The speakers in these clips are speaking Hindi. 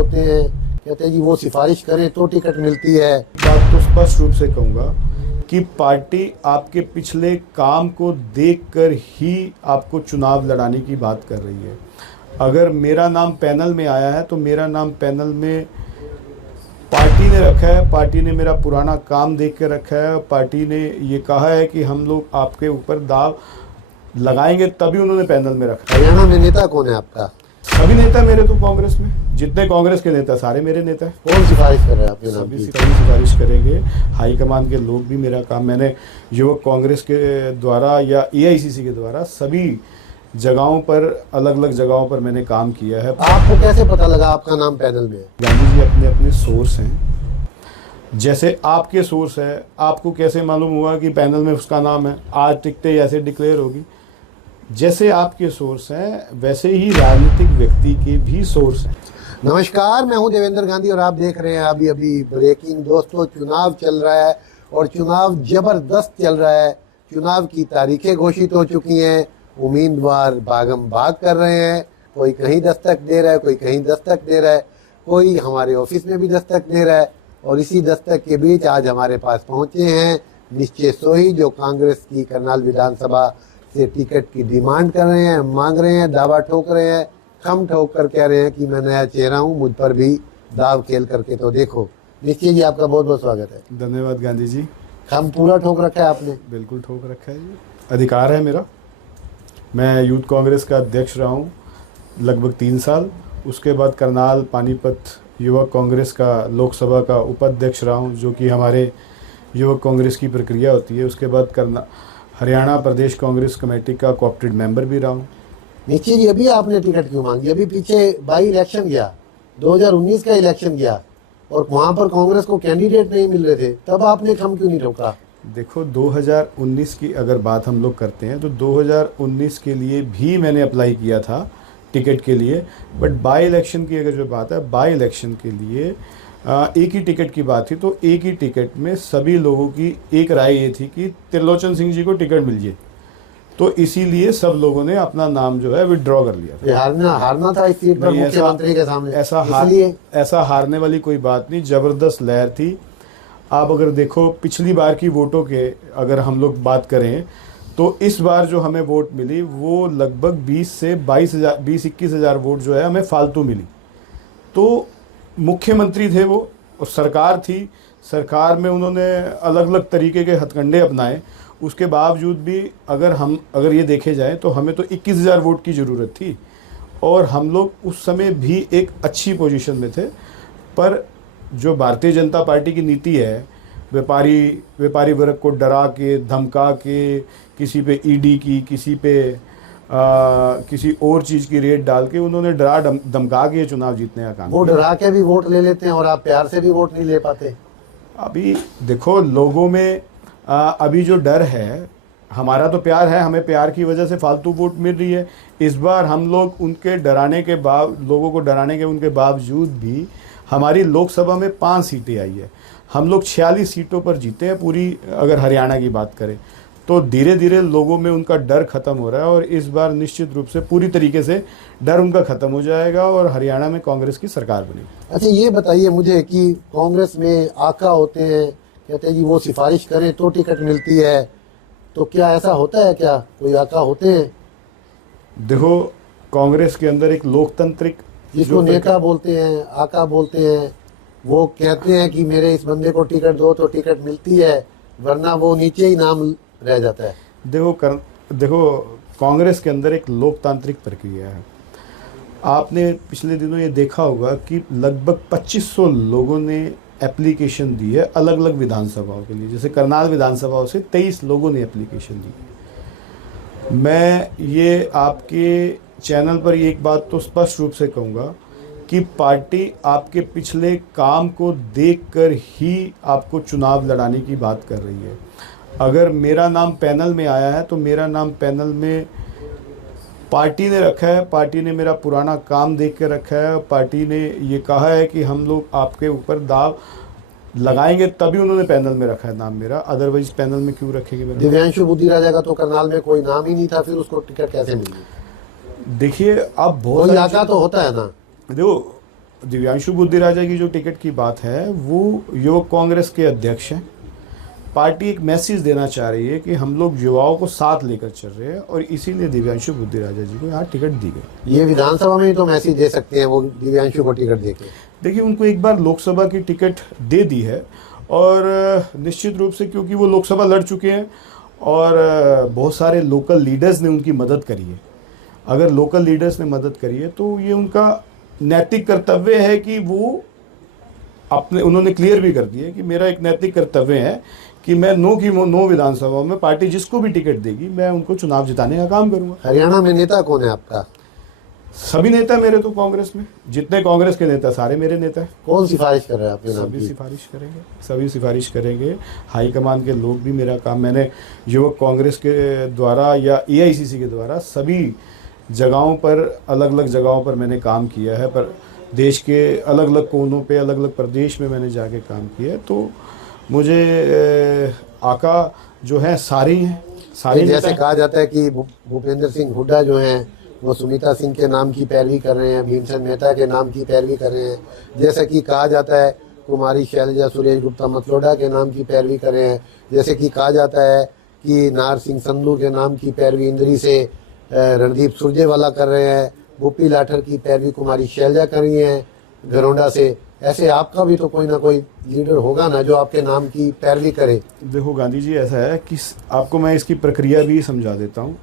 होते हैं, कहते हैं जी वो सिफारिश करें तो टिकट मिलती है। बात तो स्पष्ट रूप से कहूँगा कि पार्टी आपके पिछले काम को देखकर ही आपको चुनाव लड़ाने की बात कर रही है। अगर मेरा नाम पैनल में आया है तो मेरा नाम पैनल में पार्टी ने रखा है, पार्टी ने मेरा पुराना काम देख के रखा है। पार्टी ने ये कहा है कि हम लोग आपके ऊपर दाव लगाएंगे, तभी उन्होंने पैनल में रखा। हरियाणा में नेता कौन है आपका? सभी नेता मेरे, तो कांग्रेस में जितने कांग्रेस के नेता सारे मेरे नेता हैं। कौन सिफारिश कर रहे हैं आपके नाम सभी की? सिफारिश करेंगे, हाईकमान के लोग भी। मेरा काम मैंने युवक कांग्रेस के द्वारा या एआईसीसी के द्वारा सभी जगहों पर, अलग अलग जगहों पर मैंने काम किया है। आपको कैसे पता लगा आपका नाम पैनल में है? गांधी जी अपने अपने सोर्स हैं, जैसे आपके सोर्स है। आपको कैसे मालूम हुआ कि पैनल में उसका नाम है? आज टिकटें ऐसे डिक्लेयर होगी। जैसे आपके सोर्स हैं वैसे ही राजनीतिक व्यक्ति के भी सोर्स हैं। नमस्कार, मैं हूं देवेंद्र गांधी और आप देख रहे हैं अभी ब्रेकिंग। दोस्तों, चुनाव चल रहा है और चुनाव जबरदस्त चल रहा है। चुनाव की तारीखें घोषित हो चुकी हैं, उम्मीदवार भागम भाग कर रहे हैं। कोई कहीं दस्तक दे रहा है, कोई कहीं दस्तक दे रहा है, कोई हमारे ऑफिस में भी दस्तक दे रहा है। और इसी दस्तक के बीच आज हमारे पास पहुंचे हैं निश्चय सोही, जो कांग्रेस की करनाल विधानसभा से टिकट की डिमांड कर रहे हैं, मांग रहे हैं, दावा ठोक रहे हैं, खम ठोक कर कह रहे हैं कि मैं नया चेहरा हूं, मुझ पर भी दाव खेल करके तो देखो। निश्चय जी, आपका बहुत बहुत स्वागत है। धन्यवाद गांधी जी। खम पूरा ठोक रखा है आपने? बिल्कुल ठोक रखा है जी, अधिकार है मेरा। मैं यूथ कांग्रेस का अध्यक्ष रहा हूँ लगभग 3 साल। उसके बाद करनाल पानीपत युवक कांग्रेस का लोकसभा का उपाध्यक्ष रहा हूँ, जो कि हमारे युवक कांग्रेस की प्रक्रिया होती है। उसके बाद हरियाणा प्रदेश कांग्रेस कमेटी का कोऑप्टेड मेंबर भी रहा हूँ। निश्चय जी, अभी आपने टिकट क्यों मांगी? अभी पीछे बाई इलेक्शन गया, 2019 का इलेक्शन गया और वहां पर कांग्रेस को कैंडिडेट नहीं मिल रहे थे, तब आपने खम क्यों नहीं ठोका? देखो, 2019 की अगर बात हम लोग करते हैं तो 2019 के लिए भी मैंने अप्लाई किया था टिकट के लिए। बट बाई इलेक्शन की अगर जो बात है, बाई इलेक्शन के लिए एक ही टिकट की बात थी। तो एक ही टिकट में सभी लोगों की एक राय ये थी कि त्रिलोचन सिंह जी को टिकट मिल जाए। तो इसीलिए सब लोगों ने अपना नाम जो है विड्रॉ कर लिया। हारना था इस सीट पर मुख्यमंत्री के सामने। ऐसा हारने वाली कोई बात नहीं, जबरदस्त लहर थी। आप अगर देखो पिछली बार की वोटों के अगर हम लोग बात करें तो इस बार जो हमें वोट मिली वो लगभग 20 से 21 हज़ार वोट जो है हमें फालतू मिली। तो मुख्यमंत्री थे वो और सरकार थी, सरकार में उन्होंने अलग अलग तरीके के हथकंडे अपनाए। उसके बावजूद भी अगर ये देखे जाए तो हमें तो 21,000 वोट की ज़रूरत थी और हम लोग उस समय भी एक अच्छी पोजीशन में थे। पर जो भारतीय जनता पार्टी की नीति है, व्यापारी वर्ग को डरा के, धमका के, किसी पे ईडी की, किसी पे किसी और चीज़ की रेट डाल के उन्होंने डरा धमका के चुनाव जीतने का काम। वो डरा के भी वोट ले लेते हैं और आप प्यार से भी वोट नहीं ले पाते। अभी देखो, लोगों में अभी जो डर है, हमारा तो प्यार है, हमें प्यार की वजह से फालतू वोट मिल रही है। इस बार हम लोग उनके लोगों को डराने के उनके बावजूद भी हमारी लोकसभा में 5 सीटें आई है। हम लोग 46 सीटों पर जीते हैं पूरी, अगर हरियाणा की बात करें तो धीरे धीरे लोगों में उनका डर खत्म हो रहा है और इस बार निश्चित रूप से पूरी तरीके से डर उनका खत्म हो जाएगा और हरियाणा में कांग्रेस की सरकार बनेगी। अच्छा, ये बताइए मुझे कि कांग्रेस में आका होते हैं, कहते हैं जी वो सिफारिश करें तो टिकट मिलती है, तो क्या ऐसा होता है? क्या कोई आका होते हैं? देखो, कांग्रेस के अंदर एक लोकतांत्रिक, जिसको नेता बोलते हैं, आका बोलते हैं, वो कहते हैं कि मेरे इस बंदे को टिकट दो तो टिकट मिलती है, वरना वो नीचे ही नाम रह जाता है। देखो कांग्रेस के अंदर एक लोकतांत्रिक प्रक्रिया है। आपने पिछले दिनों ये देखा होगा कि लगभग 2500 लोगों ने एप्लीकेशन दी है अलग अलग विधानसभाओं के लिए। जैसे करनाल विधानसभा से 23 लोगों ने एप्लीकेशन दी। मैं ये आपके चैनल पर एक बात तो स्पष्ट रूप से कहूँगा कि पार्टी आपके पिछले काम को देखकर ही आपको चुनाव लड़ाने की बात कर रही है। अगर मेरा नाम पैनल में आया है तो मेरा नाम पैनल में पार्टी ने रखा है, पार्टी ने मेरा पुराना काम देख के रखा है। पार्टी ने ये कहा है कि हम लोग आपके ऊपर दाव लगाएंगे, तभी उन्होंने पैनल में रखा है नाम मेरा। अदरवाइज पैनल में क्यों रखेंगे मेरा? दिव्यांशु बुद्धि राजा का तो करनाल में कोई नाम ही नहीं था, फिर उसको टिकट कैसे मिली? देखिए, अब बहुत इलाका तो होता है ना। देखो, दिव्यांशु बुद्धिराजा की जो टिकट की बात है वो युवक कांग्रेस के अध्यक्ष हैं। पार्टी एक मैसेज देना चाह रही है कि हम लोग युवाओं को साथ लेकर चल रहे हैं और इसीलिए दिव्यांशु बुद्धिराजा जी को यहाँ टिकट दी गई। ये विधानसभा में ही तो मैसेज दे सकते हैं वो दिव्यांशु को टिकट देके। देखिए उनको एक बार लोकसभा की टिकट दे दी है और निश्चित रूप से क्योंकि वो लोकसभा लड़ चुके हैं और बहुत सारे लोकल लीडर्स ने उनकी मदद करी है। अगर लोकल लीडर्स ने मदद करी है तो ये उनका नैतिक कर्तव्य है कि वो अपने, उन्होंने क्लियर भी कर दिया है कि मेरा एक नैतिक कर्तव्य है कि मैं नो विधानसभा में पार्टी जिसको भी टिकट देगी मैं उनको चुनाव जिताने का काम करूंगा। हरियाणा में नेता कौन है आपका? सभी नेता मेरे तो कांग्रेस में, जितने कांग्रेस के नेता सारे मेरे नेता हैं। कौन सिफारिश कर रहा है आपके नाम सभी की? सिफारिश करेंगे, सभी सिफारिश करेंगे। हाईकमान के लोग भी मेरा काम, मैंने युवक कांग्रेस के द्वारा या एआईसीसी के द्वारा सभी जगहों पर, अलग अलग जगहों पर मैंने काम किया है, पर देश के अलग अलग कोनों पे, अलग अलग प्रदेश में मैंने जाके काम किया है। तो मुझे आका जो है सारे ही हैं, सारे जैसे कहा जाता है कि भूपेंद्र सिंह हुड्डा जो हैं वो सुमिता सिंह के नाम की पैरवी कर रहे हैं, भीमसेन मेहता के नाम की पैरवी कर रहे हैं। जैसे कि कहा जाता है कुमारी शैलजा सुरेश गुप्ता मतलोडा के नाम की पैरवी कर रहे हैं। जैसे कि कहा जाता है कि नार सिंह संधू के नाम की पैरवी इंद्री से रणदीप सुरजेवाला कर रहे हैं। भूपी लाठर की पैरवी कुमारी शैलजा कर रही हैं घरोंडा से। ऐसे आपका भी तो कोई ना कोई लीडर होगा ना जो आपके नाम की पैरवी करे। देखो गांधी जी, ऐसा है कि आपको मैं इसकी प्रक्रिया भी समझा देता हूँ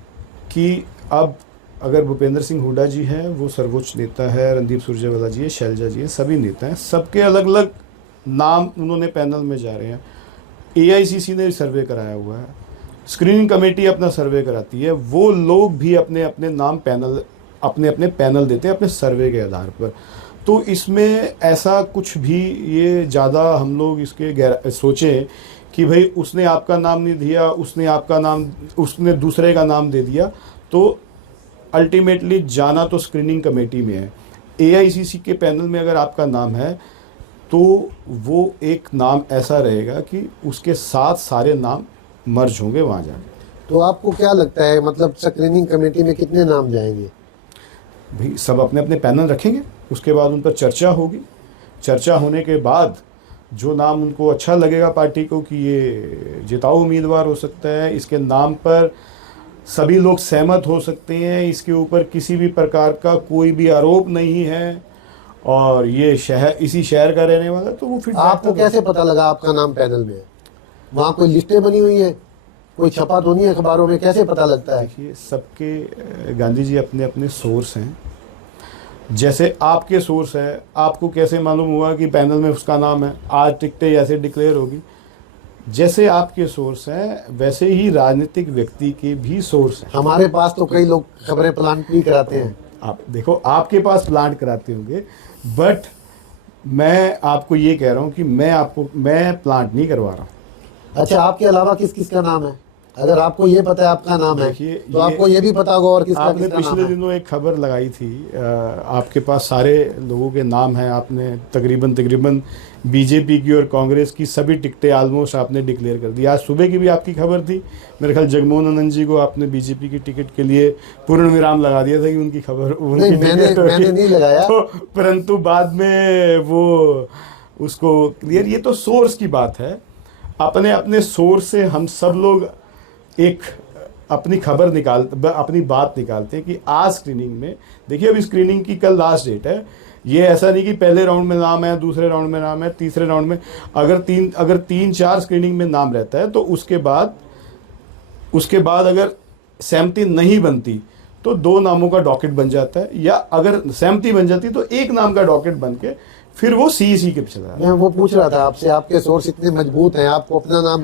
कि अब अगर भूपेंद्र सिंह हुड्डा जी हैं वो सर्वोच्च नेता है, रणदीप सुरजेवाला जी है, शैलजा जी है, सभी नेता हैं, सबके अलग अलग नाम उन्होंने पैनल में जा रहे हैं। एआईसीसी ने सर्वे कराया हुआ है, स्क्रीनिंग कमेटी अपना सर्वे कराती है, वो लोग भी अपने अपने नाम पैनल, अपने अपने पैनल देते हैं अपने सर्वे के आधार पर। तो इसमें ऐसा कुछ भी ये ज़्यादा हम लोग इसके सोचें कि भाई उसने आपका नाम नहीं दिया, उसने दूसरे का नाम दे दिया, तो अल्टीमेटली जाना तो स्क्रीनिंग कमेटी में है। एआईसीसी के पैनल में अगर आपका नाम है तो वो एक नाम ऐसा रहेगा कि उसके साथ सारे नाम मर्ज होंगे वहाँ जाके। तो आपको क्या लगता है, मतलब स्क्रीनिंग कमेटी में कितने नाम जाएंगे? भाई सब अपने अपने पैनल रखेंगे, उसके बाद उन पर चर्चा होगी। चर्चा होने के बाद जो नाम उनको अच्छा लगेगा पार्टी को कि ये जिताऊ उम्मीदवार हो सकता है, इसके नाम पर सभी लोग सहमत हो सकते हैं, इसके ऊपर किसी भी प्रकार का कोई भी आरोप नहीं है और ये इसी शहर का रहने वाला, तो वो फिर आपको कैसे पता लगा आपका नाम पैनल में है? वहाँ कोई लिस्टें बनी हुई है, कोई छपा तो नहीं है अखबारों में, कैसे पता लगता है? देखिए सबके गांधी जी अपने अपने सोर्स हैं। जैसे आपके सोर्स है, आपको कैसे मालूम हुआ कि पैनल में उसका नाम है? आज टिकटें ऐसे डिक्लेयर होगी। जैसे आपके सोर्स हैं वैसे ही राजनीतिक व्यक्ति के भी सोर्स हैं। हमारे पास तो कई लोग खबरें प्लांट भी कराते हैं। आप देखो, आपके पास प्लांट कराते होंगे, बट मैं आपको ये कह रहा हूँ कि मैं प्लांट नहीं करवा रहा हूँ। अच्छा, आपके अलावा किस किस का नाम है? अगर आपको ये पता है आपका नाम है तो आपको ये भी पता होगा और किसका आपने किसका नाम पिछले है। दिनों एक खबर लगाई थी, आपके पास सारे लोगों के नाम हैं, आपने तकरीबन बीजेपी की और कांग्रेस की सभी टिकटें ऑलमोस्ट आपने डिक्लेयर कर दी। आज सुबह की भी आपकी खबर थी, मेरे ख्याल जगमोहन आनंद जी को आपने बीजेपी की टिकट के लिए पूर्ण विराम लगा दिया था कि उनकी खबर मैंने नहीं लगाया, तो परंतु बाद में वो उसको क्लियर, ये तो सोर्स की बात है। अपने अपने सोर्स से हम सब लोग एक अपनी खबर अपनी बात निकालते हैं कि आज स्क्रीनिंग में, देखिए अभी स्क्रीनिंग की कल लास्ट डेट है। ये ऐसा नहीं कि पहले राउंड में नाम है, दूसरे राउंड में नाम है, तीसरे राउंड में, अगर 3-4 स्क्रीनिंग में नाम रहता है तो उसके बाद अगर सहमति नहीं बनती तो 2 नामों का डॉकेट बन जाता है, या अगर सहमति बन जाती तो 1 नाम का डॉकेट बन के फिर वो सीईसी के पीछे जाता है। मैं वो पूछ रहा था आपसे, आपके सोर्स इतने मजबूत हैं, आपको अपना नाम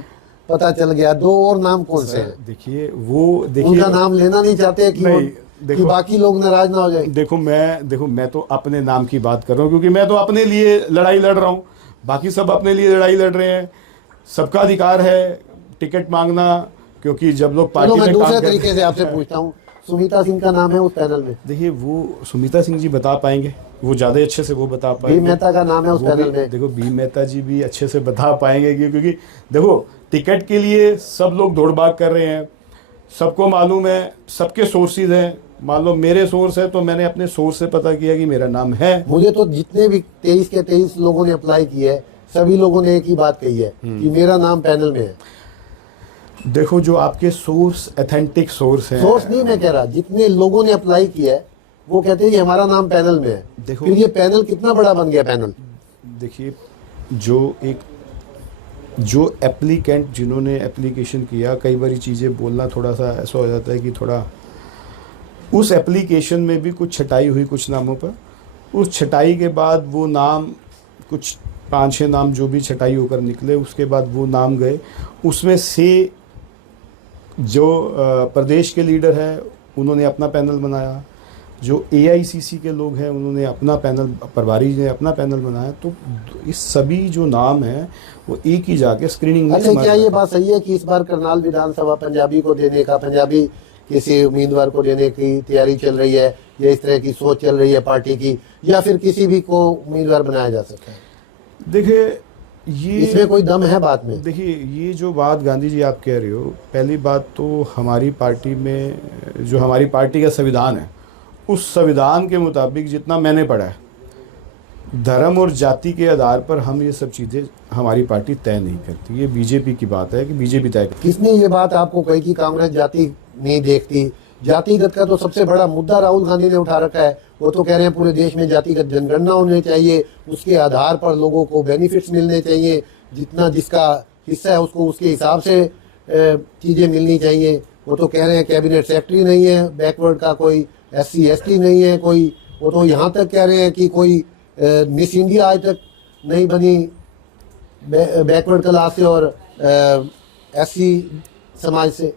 पता चल गया, 2 और नाम कौन से हैं? देखिए उनका नाम लेना नहीं चाहते कि बाकी लोग नाराज ना हो जाए। देखो मैं तो अपने नाम की बात कर रहा हूँ, क्योंकि मैं तो अपने लिए लड़ाई लड़ रहा हूँ, बाकी सब अपने लिए लड़ाई लड़ रहे हैं। सबका अधिकार है टिकट मांगना, क्योंकि जब लोग पार्टी में दूसरे तरीके से आपसे पूछता हूँ, सुमिता सिंह का नाम है उस पैनल में? देखिए वो सुमिता सिंह जी बता पाएंगे, वो ज़्यादा अच्छे से वो बता पाएंगे। भीम मेहता का नाम है उस पैनल में? देखो भीम मेहता जी भी अच्छे से बता पाएंगे, क्योंकि देखो टिकट के लिए सब लोग दौड़ भाग कर रहे हैं, सबको मालूम है, सबके सोर्सेज हैं। मान लो मेरे सोर्स है तो मैंने अपने सोर्स से पता किया कि मेरा नाम है। मुझे तो जितने भी 23 के 23 लोगों ने अप्लाई किए है, सभी लोगों ने एक ही बात कही है कि मेरा नाम पैनल में है। देखो जो आपके सोर्स ऑथेंटिक सोर्स है, सोर्स नहीं मैं कह रहा, जितने लोगों ने अप्लाई किया है वो कहते हैं कि हमारा नाम पैनल में है। देखो- फिर ये पैनल कितना बड़ा बन गया पैनल। देखिए जो एप्लीकेंट जिन्होंने एप्लीकेशन किया, कई बारी चीज़ें बोलना थोड़ा सा ऐसा हो जाता है कि थोड़ा उस एप्लीकेशन में भी कुछ छटाई हुई कुछ नामों पर। उस छटाई के बाद वो नाम कुछ 5-6 नाम जो भी छटाई होकर निकले, उसके बाद वो नाम गए। उसमें से जो प्रदेश के लीडर हैं उन्होंने अपना पैनल बनाया, जो एआईसीसी के लोग हैं उन्होंने अपना पैनल, प्रभारी ने अपना पैनल बनाया। तो इस सभी जो नाम हैं वो एक ही जाके स्क्रीनिंग में। अच्छा, क्या ये बात सही है कि इस बार करनाल विधानसभा पंजाबी को देने का, पंजाबी किसी उम्मीदवार को देने की तैयारी चल रही है, या इस तरह की सोच चल रही है पार्टी की, या फिर किसी भी को उम्मीदवार बनाया जा सकता है? देखिए ये इसमें कोई दम है बात में? देखिए ये जो बात गांधी जी आप कह रहे हो, पहली बात तो हमारी पार्टी में जो हमारी पार्टी का संविधान है, उस संविधान के मुताबिक जितना मैंने पढ़ा है, धर्म और जाति के आधार पर हम ये सब चीज़ें हमारी पार्टी तय नहीं करती। ये बीजेपी की बात है कि बीजेपी तय करती। किसने ये बात आपको कही कि कांग्रेस जाति नहीं देखती? जातिगत का तो सबसे बड़ा मुद्दा राहुल गांधी ने उठा रखा है। वो तो कह रहे हैं पूरे देश में जातिगत जनगणना होनी चाहिए, उसके आधार पर लोगों को बेनिफिट्स मिलने चाहिए, जितना जिसका हिस्सा है उसको उसके हिसाब से चीज़ें मिलनी चाहिए। वो तो कह रहे हैं कैबिनेट सेक्रेटरी नहीं है बैकवर्ड का, कोई SC ST नहीं है कोई। वो तो यहाँ तक कह रहे हैं कि कोई मिस इंडिया आज तक नहीं बनी बैकवर्ड क्लास से और SC समाज से।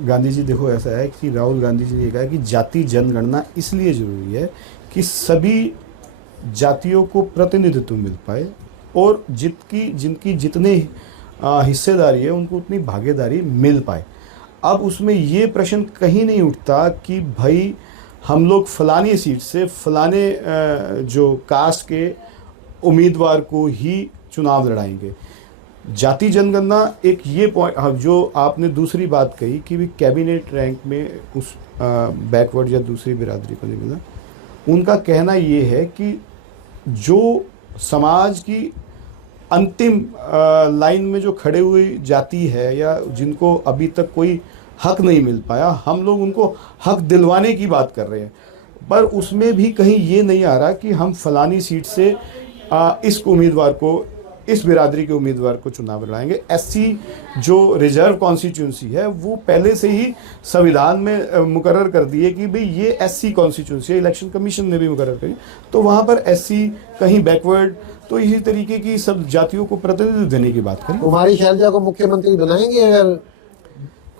गांधी जी देखो ऐसा है कि राहुल गांधी जी ने कहा कि जाति जनगणना इसलिए जरूरी है कि सभी जातियों को प्रतिनिधित्व मिल पाए और जिनकी जितने हिस्सेदारी है उनको उतनी भागीदारी मिल पाए। अब उसमें ये प्रश्न कहीं नहीं उठता कि भाई हम लोग फलानी सीट से फलाने जो कास्ट के उम्मीदवार को ही चुनाव लड़ाएंगे। जाति जनगणना एक ये पॉइंट जो आपने दूसरी बात कही कि भी कैबिनेट रैंक में उस बैकवर्ड या दूसरी बिरादरी को नहीं मिला, उनका कहना ये है कि जो समाज की अंतिम लाइन में जो खड़े हुई जाति है या जिनको अभी तक कोई हक नहीं मिल पाया, हम लोग उनको हक दिलवाने की बात कर रहे हैं। पर उसमें भी कहीं ये नहीं आ रहा कि हम फलानी सीट से इस उम्मीदवार को, इस बिरादरी के उम्मीदवार को चुनाव लड़ाएंगे। SC जो रिजर्व कॉन्स्टिट्यूंसी है वो पहले से ही संविधान में मुकर्रर कर दिए कि भाई ये SC कॉन्स्टिट्यूंसी है, इलेक्शन कमीशन ने भी मुकर्रर करी। तो वहाँ पर SC कहीं बैकवर्ड, तो इसी तरीके की सब जातियों को प्रतिनिधित्व देने की बात करें। कुमारी शैलजा को मुख्यमंत्री बनाएंगे अगर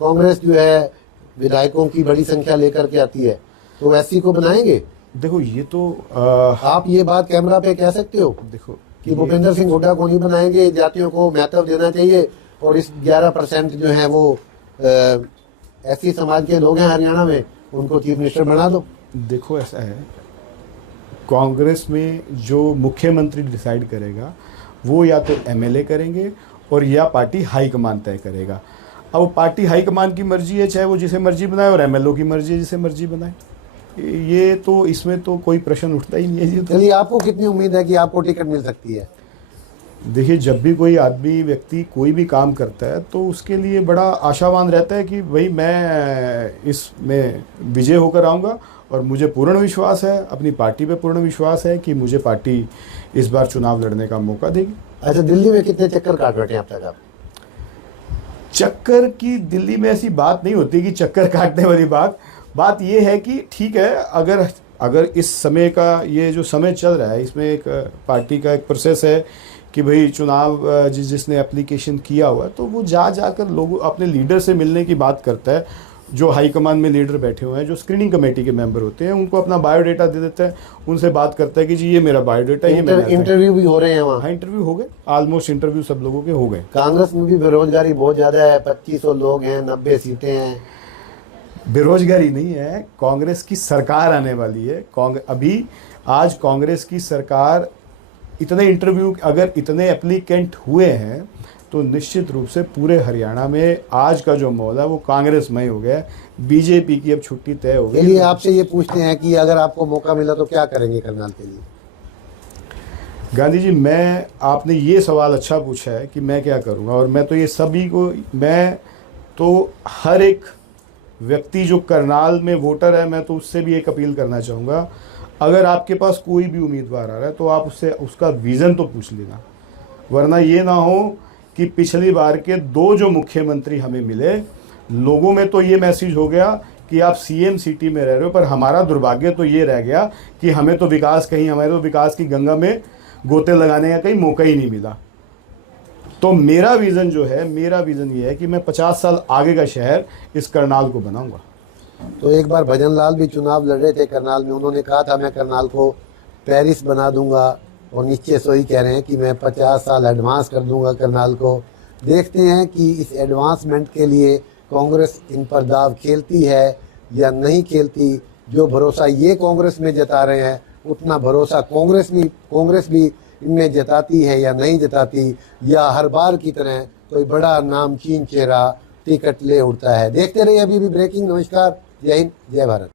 कांग्रेस जो है विधायकों की बड़ी संख्या लेकर के आती है, तो SC को बनाएंगे? देखो ये तो आप ये बात कैमरा पे कह सकते हो देखो कि भूपेंद्र सिंह हुड्डा को नहीं बनाएंगे, जातियों को महत्व देना चाहिए, और इस 11% जो है वो SC समाज के लोग हैं हरियाणा में, उनको चीफ मिनिस्टर बना दो। देखो ऐसा है, कांग्रेस में जो मुख्यमंत्री डिसाइड करेगा वो या तो MLA करेंगे और या पार्टी हाईकमान तय करेगा। अब पार्टी हाईकमान की मर्जी है, चाहे वो जिसे मर्जी बनाए, और MLO की मर्जी है जिसे मर्जी बनाए। ये तो इसमें तो कोई प्रश्न उठता ही नहीं है। चलिए, आपको कितनी उम्मीद है कि आपको टिकट मिल सकती है? देखिए जब भी कोई आदमी व्यक्ति कोई भी काम करता है तो उसके लिए बड़ा आशावान रहता है कि भाई मैं इसमें विजय होकर आऊँगा, और मुझे पूर्ण विश्वास है, अपनी पार्टी पे पूर्ण विश्वास है कि मुझे पार्टी इस बार चुनाव लड़ने का मौका देगी। अच्छा, दिल्ली में कितने चक्कर काट बैठे हैं अब तक आप? चक्कर की दिल्ली में ऐसी बात नहीं होती कि चक्कर काटने वाली बात ये है कि ठीक है, अगर इस समय का ये जो समय चल रहा है इसमें एक पार्टी का एक प्रोसेस है कि भाई चुनाव जिसने एप्लीकेशन किया हुआ है तो वो जाकर लोग अपने लीडर से मिलने की बात करता है। जो हाईकमान में लीडर बैठे हुए हैं, जो स्क्रीनिंग कमेटी के मेंबर होते हैं, उनको अपना बायोडाटा दे देता है, उनसे बात करता है कि जी ये मेरा बायोडाटा, ये मेरा इंटरव्यू भी हो रहे हैं वहाँ? हाँ, इंटरव्यू हो गए, ऑलमोस्ट इंटरव्यू सब लोगों के हो गए। कांग्रेस में भी बेरोजगारी बहुत ज्यादा है, 2500 लोग हैं, 90 सीटें हैं। बेरोजगारी नहीं है, कांग्रेस की सरकार आने वाली है। अभी आज कांग्रेस की सरकार, इतने इंटरव्यू, अगर इतने एप्लीकेंट हुए हैं तो निश्चित रूप से पूरे हरियाणा में आज का जो माहौल है वो कांग्रेसमय हो गया है। बीजेपी की अब छुट्टी तय हो गई। चलिए आपसे ये पूछते हैं कि अगर आपको मौका मिला तो क्या करेंगे करनाल के लिए? गांधी जी, आपने ये सवाल अच्छा पूछा है कि मैं क्या करूंगा, और मैं तो ये सभी को, मैं तो हर एक व्यक्ति जो करनाल में वोटर है, मैं तो उससे भी एक अपील करना चाहूँगा, अगर आपके पास कोई भी उम्मीदवार आ रहा है तो आप उससे उसका विज़न तो पूछ लेना, वरना ये ना हो कि पिछली बार के 2 जो मुख्यमंत्री हमें मिले, लोगों में तो ये मैसेज हो गया कि आप सीएम सिटी में रह रहे हो, पर हमारा दुर्भाग्य तो ये रह गया कि हमें तो विकास की गंगा में गोते लगाने का कहीं मौका ही नहीं मिला। तो मेरा विज़न ये है कि मैं 50 साल आगे का शहर इस करनाल को बनाऊंगा। तो एक बार भजन लाल भी चुनाव लड़ रहे थे करनाल में, उन्होंने कहा था मैं करनाल को पेरिस बना दूंगा, और नीचे सोई कह रहे हैं कि मैं 50 साल एडवांस कर दूंगा करनाल को। देखते हैं कि इस एडवांसमेंट के लिए कांग्रेस इन पर दाव खेलती है या नहीं खेलती। जो भरोसा ये कांग्रेस में जता रहे हैं उतना भरोसा कांग्रेस भी इनमें जताती है या नहीं जताती, या हर बार की तरह कोई बड़ा नामचीन चेहरा टिकट ले उठता है। देखते रहिए अभी भी ब्रेकिंग। नमस्कार, जय हिंद, जय भारत।